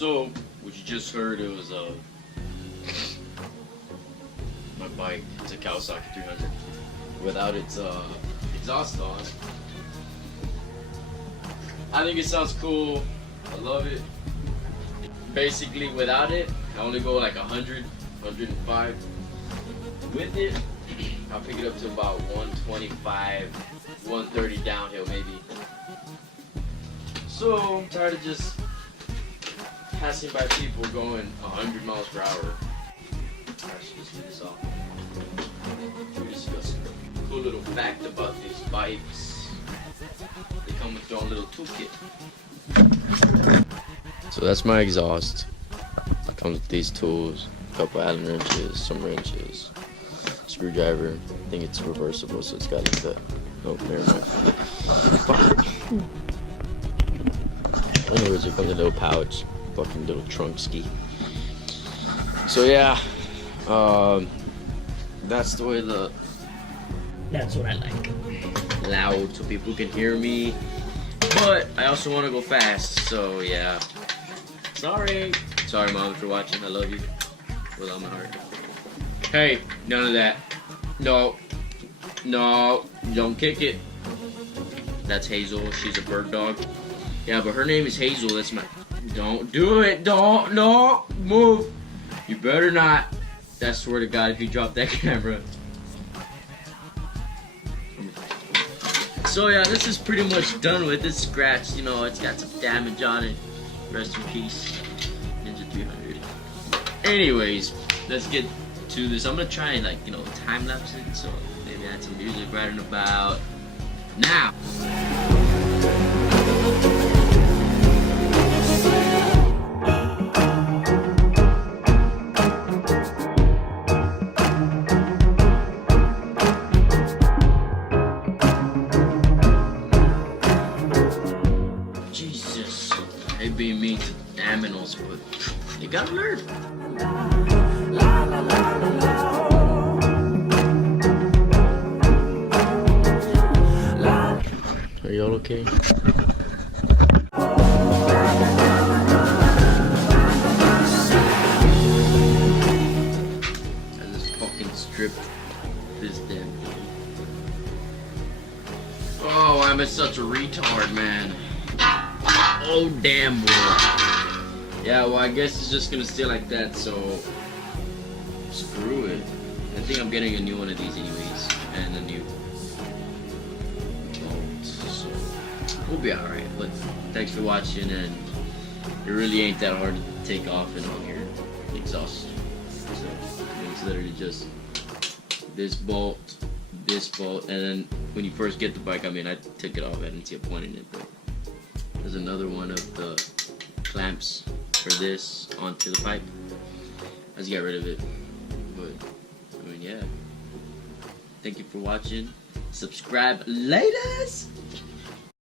So, what you just heard, it was my bike. It's a Kawasaki 300 without its exhaust on. I think it sounds cool. I love it. Basically, without it, I only go like 100, 105. With it, I'll pick it up to about 125, 130 downhill maybe. So I'm tired of just passing by people going 100 miles per hour. I should just do this off. Discuss a cool little fact about these bikes. They come with their own little toolkit. So that's my exhaust. It comes with these tools, a couple Allen wrenches, some wrenches, screwdriver. I think it's reversible, so it's got like that. Oh, never mind. Fuck. Anyways, it comes in a little pouch, fucking little trunk ski. So yeah, that's the way that's what I like. Loud so people can hear me, but I also want to go fast. So yeah, sorry mom for watching. I love you with all my heart. Hey, none of that. No, don't kick it. That's Hazel. She's a bird dog. Yeah, but her name is Hazel. That's my. Don't do it. Don't. No. Move. You better not. I swear to God, if you drop that camera. So yeah, this is pretty much done with. It's scratched. You know, it's got some damage on it. Rest in peace, Ninja 300. Anyways, let's get to this. I'm gonna try and time lapse it. So maybe add some music right about now. Jesus, I hate being mean to animals, but you gotta learn. Are y'all okay? I just fucking stripped this damn thing. Oh, I'm such a retard, man. Oh, damn, boy. Yeah, well, I guess it's just gonna stay like that, so screw it. I think I'm getting a new one of these anyways, and a new bolt, so we'll be alright. But thanks for watching, and it really ain't that hard to take off and on your exhaust. So it's literally just this bolt, and then when you first get the bike, I mean, I took it off, I didn't see a point in it, but there's another one of the clamps for this onto the pipe. Let's get rid of it. But I mean, yeah. Thank you for watching. Subscribe, latest.